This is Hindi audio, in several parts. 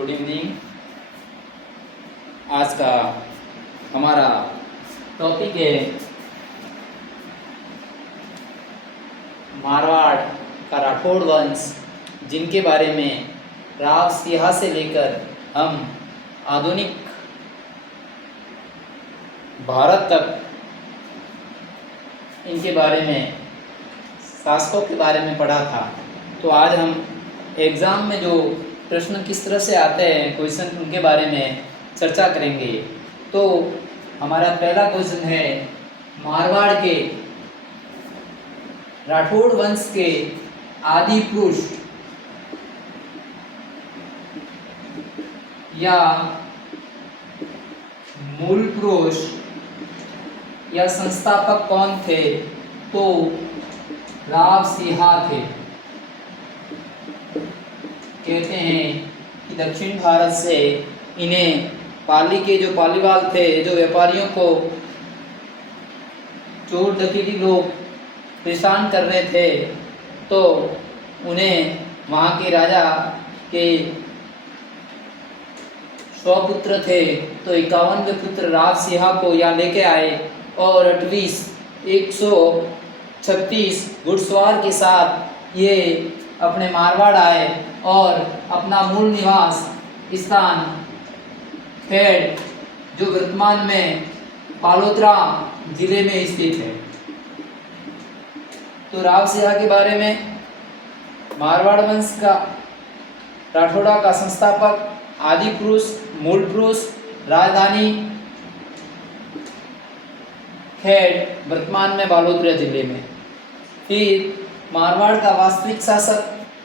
Good evening. आज का हमारा टॉपिक है मारवाड़ का राठौड़ वंश, जिनके बारे में राव सिंहा से लेकर हम आधुनिक भारत तक इनके बारे में, शासकों के बारे में पढ़ा था। तो आज हम एग्ज़ाम में जो प्रश्न किस तरह से आते हैं, क्वेश्चन, उनके बारे में चर्चा करेंगे। तो हमारा पहला क्वेश्चन है, मारवाड़ के राठौड़ वंश के आदि पुरुष या मूल पुरुष या संस्थापक कौन थे? तो राव सिंहा थे। कहते हैं कि दक्षिण भारत से इन्हें पाली के जो पालीवाल थे, जो व्यापारियों को चोर डकैती लोग परेशान कर रहे थे, तो उन्हें वहाँ के राजा के 100 पुत्र थे, तो 51वें पुत्र राव सिंहा को यहाँ लेके आए और 136 घुड़सवार के साथ ये अपने मारवाड़ आए और अपना मूल निवास स्थान खेड़, जो वर्तमान में बालोतरा जिले में स्थित है। तो राव सिंहा के बारे में, मारवाड़ वंश का राठौड़ा का संस्थापक, आदि पुरुष, मूल पुरुष, राजधानी खेड़, वर्तमान में बालोतरा जिले में। फिर मारवाड़ का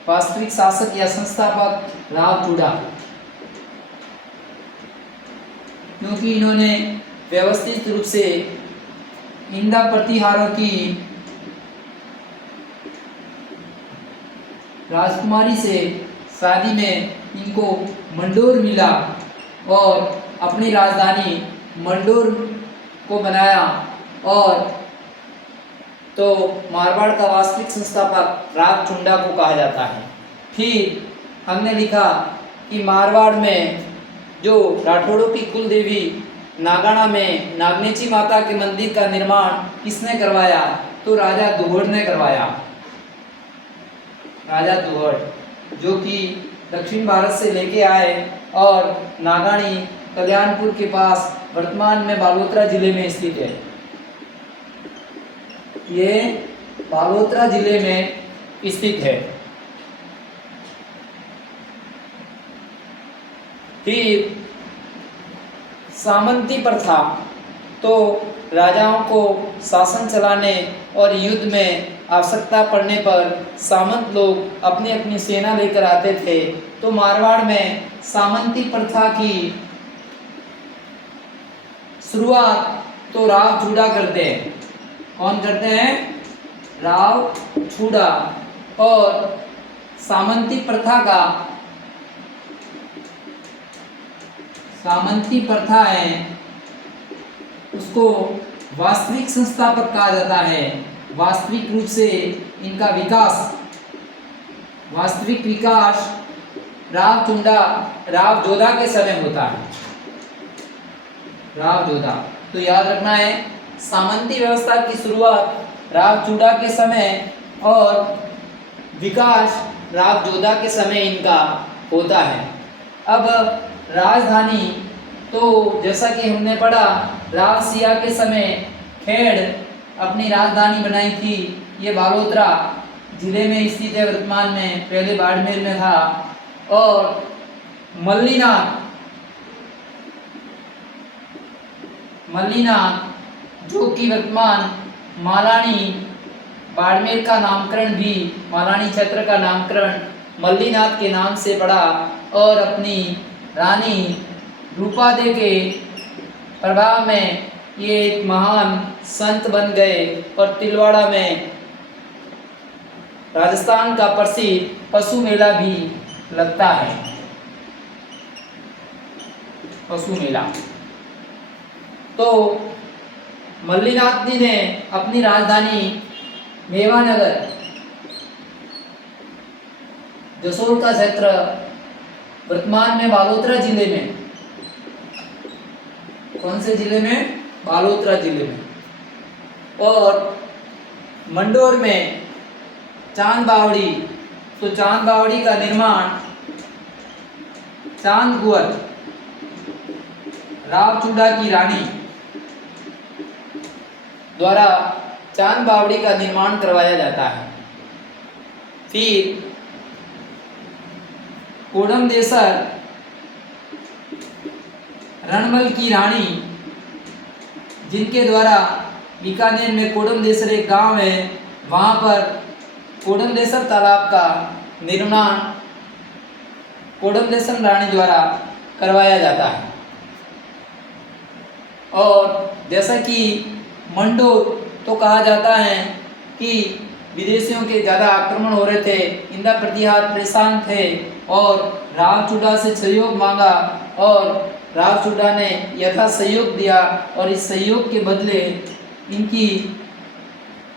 वास्तविक शासक या संस्थापक राव चूड़ा, क्योंकि इन्होंने व्यवस्थित रूप से इंदा प्रतिहारों की राजकुमारी से शादी में इनको मंडोर मिला और अपनी राजधानी मंडोर को बनाया, और तो मारवाड़ का वास्तविक संस्थापक राव चुंडा को कहा जाता है। फिर हमने लिखा कि मारवाड़ में जो राठौड़ों की कुल देवी नागाना में नागनेची माता के मंदिर का निर्माण किसने करवाया? तो राजा दुहड़ ने करवाया। राजा दुहड़, जो कि दक्षिण भारत से लेके आए और नागानी कल्याणपुर के पास वर्तमान में बालोतरा जिले में स्थित है। ये बालोतरा जिले में स्थित है। फिर सामंती प्रथा, तो राजाओं को शासन चलाने और युद्ध में आवश्यकता पड़ने पर सामंत लोग अपनी अपनी सेना लेकर आते थे। तो मारवाड़ में सामंती प्रथा की शुरुआत तो राव चूड़ा करते हैं। कौन करते हैं? राव चूड़ा। और सामंती प्रथा है, उसको वास्तविक संस्थापक कहा जाता है। वास्तविक रूप से इनका वास्तविक विकास राव चुंडा, राव जोधा के समय होता है। राव जोधा, तो याद रखना है, सामंती व्यवस्था की शुरुआत राव चूड़ा के समय और विकास राव जोधा के समय इनका होता है। अब राजधानी, तो जैसा कि हमने पढ़ा, राव सिंहा के समय खेड़ अपनी राजधानी बनाई थी। ये बालोतरा जिले में स्थित है वर्तमान में, पहले बाड़मेर में था। और मल्लीनाथ, जो कि वर्तमान मालानी, बाड़मेर का नामकरण भी, मालानी क्षेत्र का नामकरण मल्लीनाथ के नाम से पड़ा, और अपनी रानी रूपादे के प्रभाव में ये एक महान संत बन गए। और तिलवाड़ा में राजस्थान का प्रसिद्ध पशु मेला भी लगता है। पशु मेला, तो मल्लीनाथ जी ने अपनी राजधानी मेवानगर, जसोल का क्षेत्र वर्तमान में बालोतरा जिले में, कौन से जिले में? बालोतरा जिले में। और मंडोर में चांद बावड़ी, तो चांद बावड़ी का निर्माण चांद कुंवर रावचूड़ा की रानी द्वारा चांद बावड़ी का निर्माण करवाया जाता है। फिर कोडमदेसर रणमल की रानी, जिनके द्वारा बीकानेर में कोडमदेसर एक गांव है, वहां पर कोडमदेसर तालाब का निर्माण कोडमदेसर रानी द्वारा करवाया जाता है। और जैसा कि मंडोर तो कहा जाता है कि विदेशियों के ज़्यादा आक्रमण हो रहे थे, इंदा प्रतिहार परेशान थे और रावचूड़ा से सहयोग मांगा और रावचूड़ा ने यथा सहयोग दिया और इस सहयोग के बदले इनकी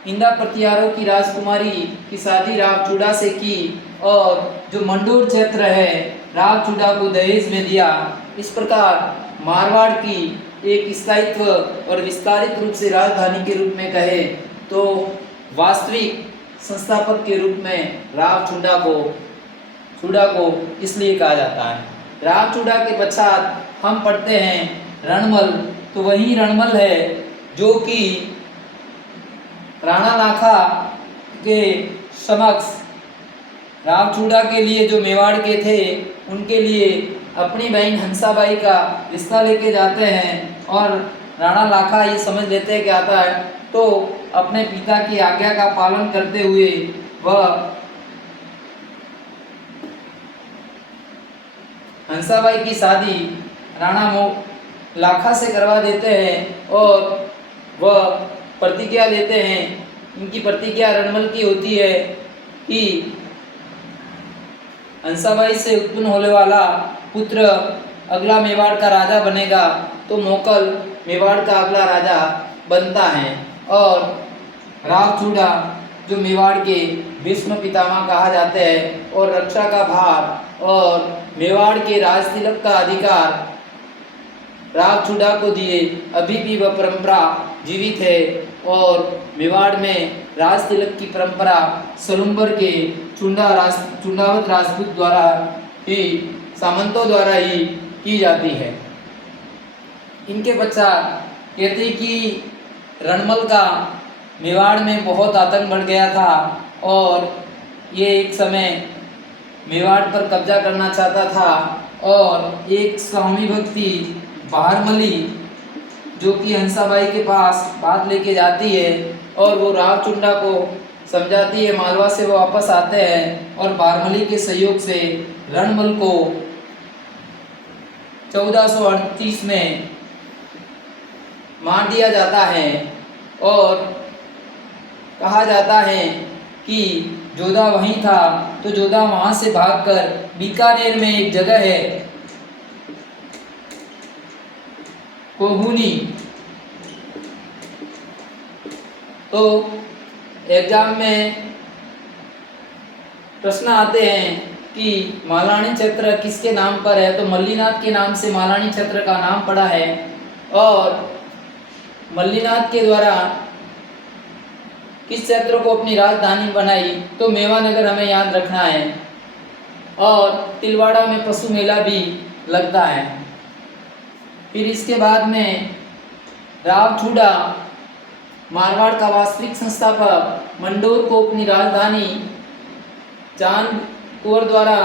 इंदा प्रतिहारों की राजकुमारी की शादी रावचूड़ा से की और जो मंडोर क्षेत्र है रावचूड़ा को दहेज में दिया। इस प्रकार मारवाड़ की एक स्थायित्व और विस्तारित रूप से राजधानी के रूप में कहे तो वास्तविक संस्थापक के रूप में रावचूड़ा को इसलिए कहा जाता है। रावचूड़ा के पश्चात हम पढ़ते हैं रणमल, तो वही रणमल है जो कि राणा लाखा के समक्ष रावचूड़ा के लिए जो मेवाड़ के थे उनके लिए अपनी बहन हंसाबाई का रिश्ता लेके जाते हैं और राणा लाखा ये समझ लेते हैं कि आता है, तो अपने पिता की आज्ञा का पालन करते हुए वह हंसाबाई की शादी राणा लाखा से करवा देते हैं और वह प्रतिज्ञा लेते हैं। इनकी प्रतिज्ञा रणमल की होती है कि हंसाबाई से उत्पन्न होने वाला पुत्र अगला मेवाड़ का राजा बनेगा, तो मोकल मेवाड़ का अगला राजा बनता है। और रावचूड़ा जो मेवाड़ के भीष्म पितामह कहा जाते हैं और रक्षा का भार और मेवाड़ के राज तिलक का अधिकार रावचूड़ा को दिए। अभी भी वह परंपरा जीवित है और मेवाड़ में राज तिलक की परंपरा सलुम्बर के चुंडावत राजपूत द्वारा ही, सामंतों द्वारा ही की जाती है। इनके पश्चात कहते हैं कि रणमल का मेवाड़ में बहुत आतंक बढ़ गया था और ये एक समय मेवाड़ पर कब्जा करना चाहता था और एक स्वामी भक्ति बारमली जो कि हंसाबाई के पास बात लेके जाती है और वो रावचूड़ा को समझाती है। मालवा से वो वापस आते हैं और बारमली के सहयोग से रणमल को 1438 में मार दिया जाता है और कहा जाता है कि जोधा वहीं था, तो जोधा वहां से भागकर बीकानेर में एक जगह है कोहुनी, तो एग्जाम में प्रश्न आते हैं कि मालानी क्षेत्र किसके नाम पर है, तो मल्लीनाथ के नाम से मालानी क्षेत्र का नाम पड़ा है और मल्लीनाथ के द्वारा किस क्षेत्र को अपनी राजधानी बनाई, तो मेवानगर हमें याद रखना है। और तिलवाड़ा में पशु मेला भी लगता है। फिर इसके बाद में रावचूड़ा मारवाड़ का वास्तविक संस्थापक मंडोर को अपनी राजधानी चांद कुंवर द्वारा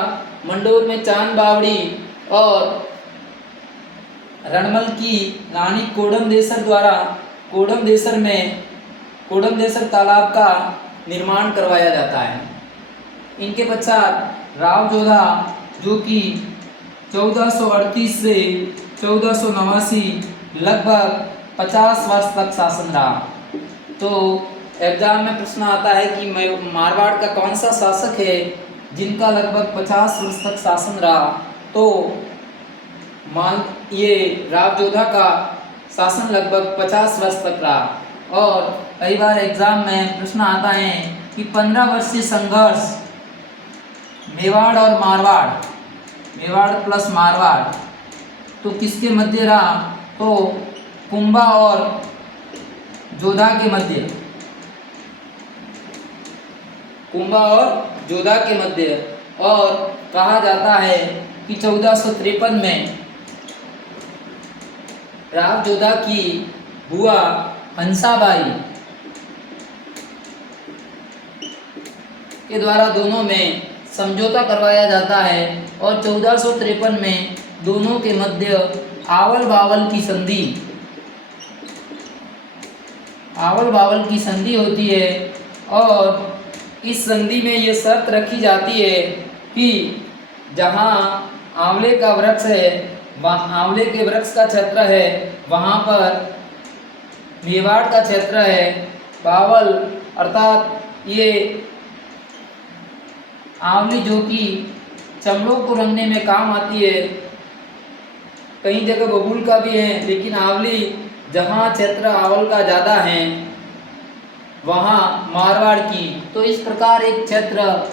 मंडोर में चांद बावड़ी और रणमल की रानी कोडमदेसर द्वारा कोडमदेसर तालाब का निर्माण करवाया जाता है। इनके पश्चात रावजोधा जो कि 1438 से 1489 लगभग 50 वर्ष तक शासन रहा। तो एग्जाम में प्रश्न आता है कि मारवाड़ का कौन सा शासक है जिनका लगभग 50 वर्ष तक शासन रहा, तो ये रावजोधा का शासन लगभग 50 वर्ष तक रहा। और कई बार एग्जाम में प्रश्न आता है कि 15 वर्षीय संघर्ष मेवाड़ मेवाड़ प्लस मारवाड़, तो किसके मध्य रहा? तो कुंभा और जोधा के मध्य, कुंभा और जोधा के मध्य। और कहा जाता है कि 1453 में राव जोधा की बुआ हंसाबाई के द्वारा दोनों में समझौता करवाया जाता है और 1453 में दोनों के मध्य आवल बावल की संधि होती है। और इस संधि में ये शर्त रखी जाती है कि जहाँ आंवले का वृक्ष है, वहाँ आंवले के वृक्ष का क्षेत्र है, वहाँ पर मेवाड़ का क्षेत्र है। बावल अर्थात ये आंवली जो कि चमड़ों को रंगने में काम आती है, कई जगह बबूल का भी है, लेकिन आंवली जहाँ क्षेत्र आवल का ज़्यादा है वहाँ मारवाड़ की। तो इस प्रकार एक क्षेत्र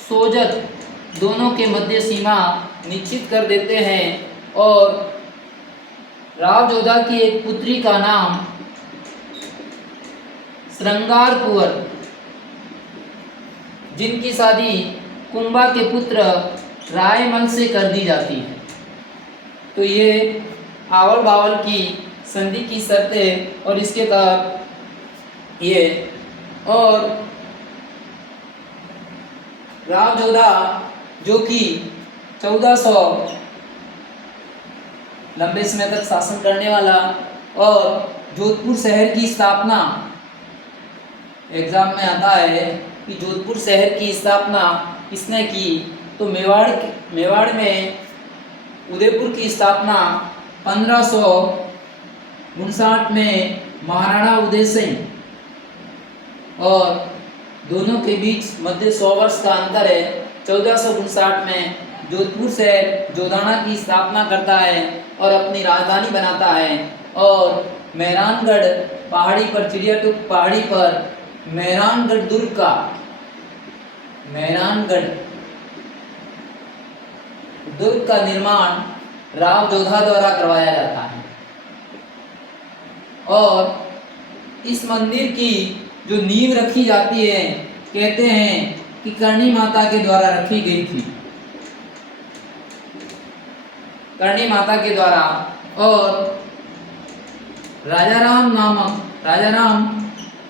सोजत दोनों के मध्य सीमा निश्चित कर देते हैं। और राव जोधा की एक पुत्री का नाम श्रृंगार कुंवर, जिनकी शादी कुंभा के पुत्र रायमल से कर दी जाती है। तो ये आवल बावल की संधि की शर्तें और इसके तहत ये। और राव जोधा जो कि 1400 लंबे समय तक शासन करने वाला और जोधपुर शहर की स्थापना, एग्जाम में आता है कि जोधपुर शहर की स्थापना किसने की? तो मेवाड़ में उदयपुर की स्थापना 1559 में महाराणा उदय सिंह, और दोनों के बीच मध्य 100 वर्ष का अंतर है। 1459 में जोधपुर शहर जोधाना की स्थापना करता है और अपनी राजधानी बनाता है। और मेहरानगढ़ पहाड़ी पर, चिड़ियाटूप पहाड़ी पर मेहरानगढ़ दुर्ग का, मेहरानगढ़ दुर्ग का निर्माण राव जोधा द्वारा करवाया जाता है। और इस मंदिर की जो नींव रखी जाती है, कहते हैं कि करणी माता के द्वारा रखी गई थी, करणी माता के द्वारा। और राजाराम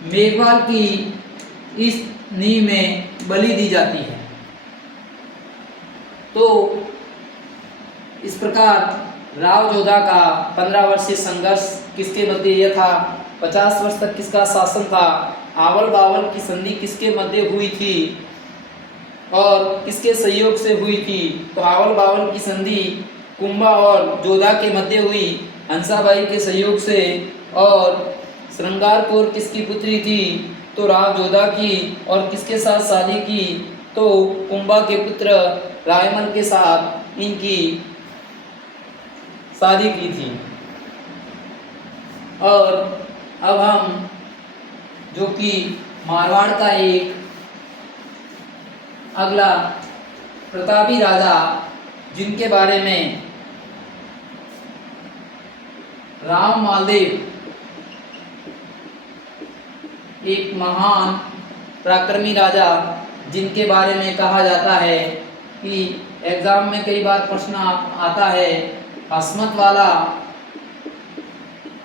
मेघवाल की इस नींव में बलि दी जाती है। तो इस प्रकार राव जोधा का 15 वर्षीय संघर्ष किसके मध्य यह था? 50 वर्ष तक किसका शासन था? आवल बावल की संधि किसके मध्य हुई थी और किसके सहयोग से हुई थी? तो आवल बावल की संधि कुंभा और जोधा के मध्य हुई हंसाबाई के सहयोग से। और श्रृंगार कौर किसकी पुत्री थी? तो राव जोधा की। और किसके साथ शादी की? तो कुंभा के पुत्र रायमल के साथ इनकी शादी की थी। और अब हम जो कि मारवाड़ का एक अगला प्रतापी राजा, जिनके बारे में राम मालदेव एक महान पराक्रमी राजा, जिनके बारे में कहा जाता है कि एग्जाम में कई बार प्रश्न आता है, हस्मत वाला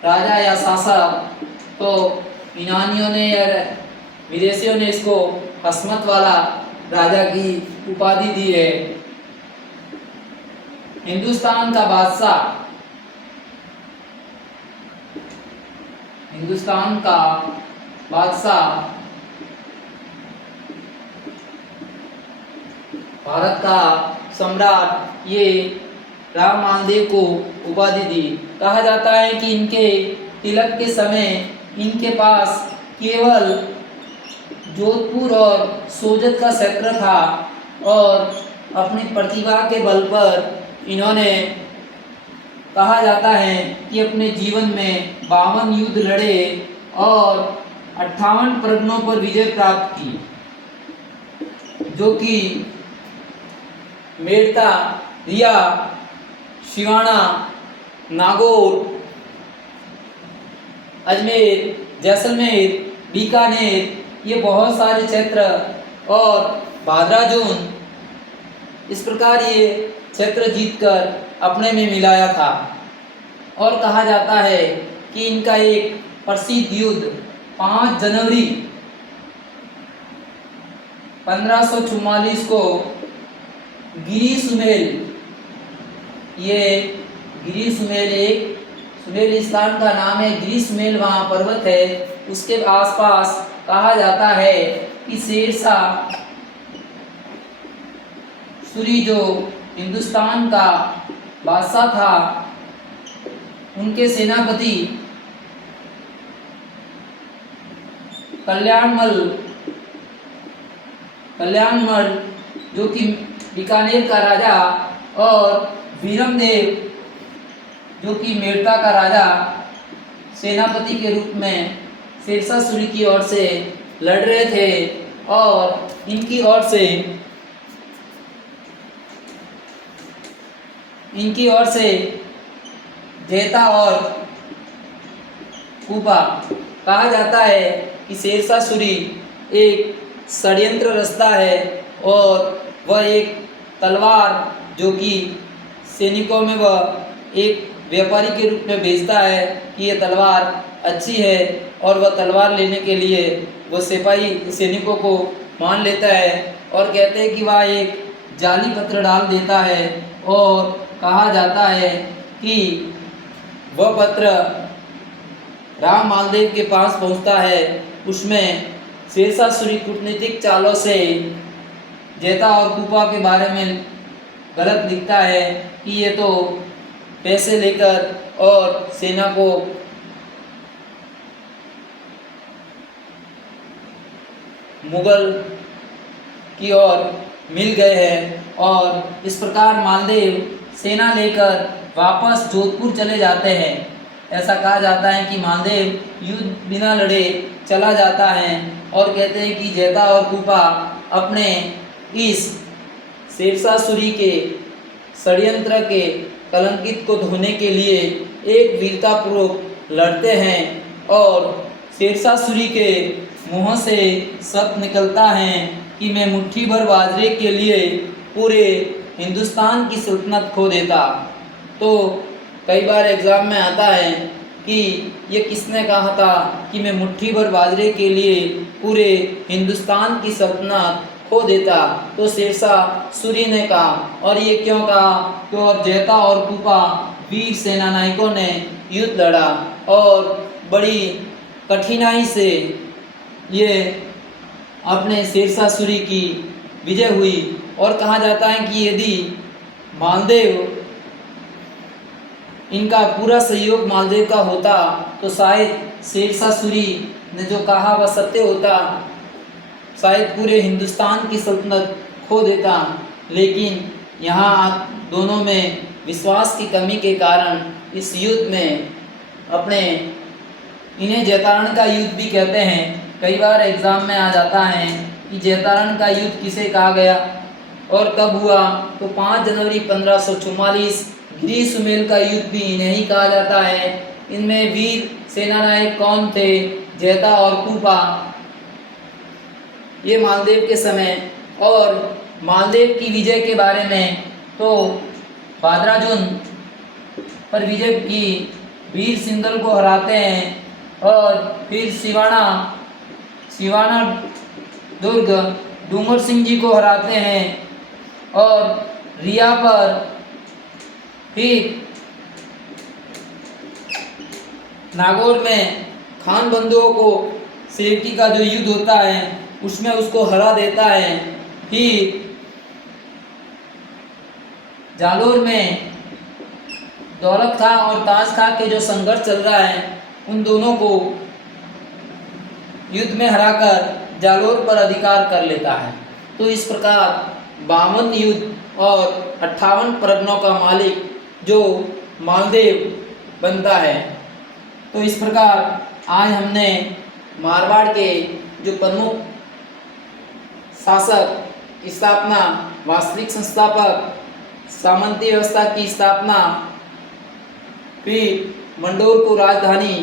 राजा या शासक। तो यूनानियों ने या विदेशियों ने इसको हस्मत वाला राजा की उपाधि दी है। हिंदुस्तान का बादशाह, हिंदुस्तान का बादशाह, भारत का सम्राट, ये राम मालदेव को उपाधि दी। कहा जाता है कि इनके तिलक के समय इनके पास केवल जोधपुर और सोजत का क्षेत्र था और अपनी प्रतिभा के बल पर इन्होंने, कहा जाता है कि अपने जीवन में 52 युद्ध लड़े और 58 परगनों पर विजय प्राप्त की, जो कि मेड़ता रिया, शिवाना, नागौर, अजमेर, जैसलमेर, बीकानेर, ये बहुत सारे क्षेत्र और भादरा जोन, इस प्रकार ये क्षेत्र जीतकर अपने में मिलाया था। और कहा जाता है कि इनका एक प्रसिद्ध युद्ध 5 जनवरी 1544 को गिरी सुमेल, ये गिरी सुमेल एक सुमेल स्थान का नाम है, गिरी सुमेल वहाँ पर्वत है, उसके आसपास कहा जाता है कि शेरशाह सूरी जो हिंदुस्तान का बादशाह था, उनके सेनापति कल्याणमल जो कि बीकानेर का राजा और वीरमदेव जो कि मेड़ता का राजा सेनापति के रूप में शेरशाह सूरी की ओर से लड़ रहे थे और इनकी ओर से जेता और कूपा, कहा जाता है कि शेरशाह सूरी एक षड्यंत्र रचता है और वह एक तलवार जो कि सैनिकों में वह एक व्यापारी के रूप में बेचता है कि यह तलवार अच्छी है, और वह तलवार लेने के लिए वह सिपाही सैनिकों को मान लेता है और कहते हैं कि वह एक जाली पत्र डाल देता है और कहा जाता है कि वह पत्र राम मालदेव के पास पहुंचता है। उसमें शेरशाह सूरी कूटनीतिक चालों से जेता और कूपा के बारे में गलत लिखता है कि ये तो पैसे लेकर और सेना को मुगल की ओर मिल गए हैं, और इस प्रकार मालदेव सेना लेकर वापस जोधपुर चले जाते हैं। ऐसा कहा जाता है कि मालदेव युद्ध बिना लड़े चला जाता है और कहते हैं कि जेता और कूपा अपने इस शेरशाह सूरी के षड्यंत्र के कलंकित को धोने के लिए एक वीरतापूर्वक लड़ते हैं और शेरशाह सूरी के मुंह से शब्द निकलता है कि मैं मुट्ठी भर बाजरे के लिए पूरे हिंदुस्तान की सल्तनत खो देता। तो कई बार एग्ज़ाम में आता है कि ये किसने कहा था कि मैं मुट्ठी भर बाजरे के लिए पूरे हिंदुस्तान की सल्तनत खो देता, तो शेरशाह सूरी ने कहा। और ये क्यों कहा? तो जेता और कूपा वीर सेना नायकों ने युद्ध लड़ा और बड़ी कठिनाई से ये अपने शेरशाह सूरी की विजय हुई। और कहा जाता है कि यदि मालदेव इनका पूरा सहयोग मालदेव का होता तो शायद शेरशाह सूरी ने जो कहा वह सत्य होता, शायद पूरे हिंदुस्तान की सल्तनत खो देता। लेकिन यहाँ दोनों में विश्वास की कमी के कारण इस युद्ध में अपने इन्हें जैतारण का युद्ध भी कहते हैं। कई बार एग्ज़ाम में आ जाता है कि जैतारण का युद्ध किसे कहा गया और कब हुआ, तो 5 जनवरी 1544 गिरी सुमेल का युद्ध भी इन्हें ही कहा जाता है। इनमें वीर सेनानायक कौन थे? जेता और कूपा। ये मालदेव के समय। और मालदेव की विजय के बारे में तो भादरा जोन पर विजय की, वीर सिंघल को हराते हैं और फिर सिवाना दुर्ग डूंगर सिंह जी को हराते हैं और रिया पर फिर नागौर में खान बंधुओं को सेवकी का जो युद्ध होता है उसमें उसको हरा देता है। फिर जालोर में दौलत खां और ताज खां के जो संघर्ष चल रहा है उन दोनों को युद्ध में हराकर जालोर पर अधिकार कर लेता है। तो इस प्रकार 52 युद्ध और 58 परगनों का मालिक जो मालदेव बनता है। तो इस प्रकार आज हमने मारवाड़ के जो प्रमुख शासक, स्थापना, वास्तविक संस्थापक सामंती व्यवस्था की स्थापना, फिर मंडोर को राजधानी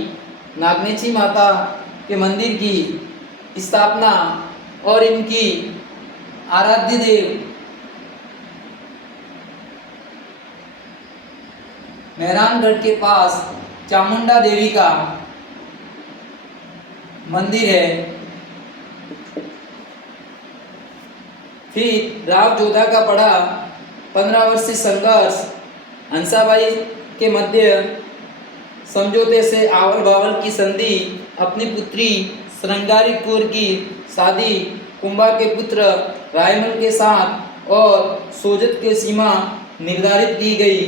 नागनेची माता के मंदिर की स्थापना और इनकी आराध्य देव मेहरानगढ़ के पास चामुंडा देवी का मंदिर है। फिर राव जोधा का पड़ा 15 वर्षीय संघर्ष, हंसाबाई के मध्य समझौते से आवल बावल की संधि, अपनी पुत्री श्रृंगारी कौर की शादी कुंभा के पुत्र रायमल के साथ और सोजत की सीमा निर्धारित की गई।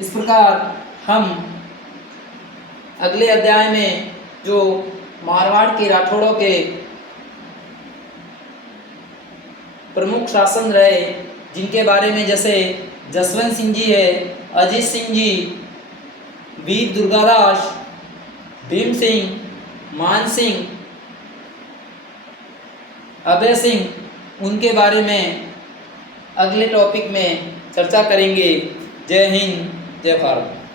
इस प्रकार हम अगले अध्याय में जो मारवाड़ के राठौड़ों के प्रमुख शासन रहे, जिनके बारे में जैसे जसवंत सिंह जी है, अजीत सिंह जी, वीर दुर्गादास, भीम सिंह, मान सिंह, अभय सिंह, उनके बारे में अगले टॉपिक में चर्चा करेंगे। जय हिंद, जय भारत।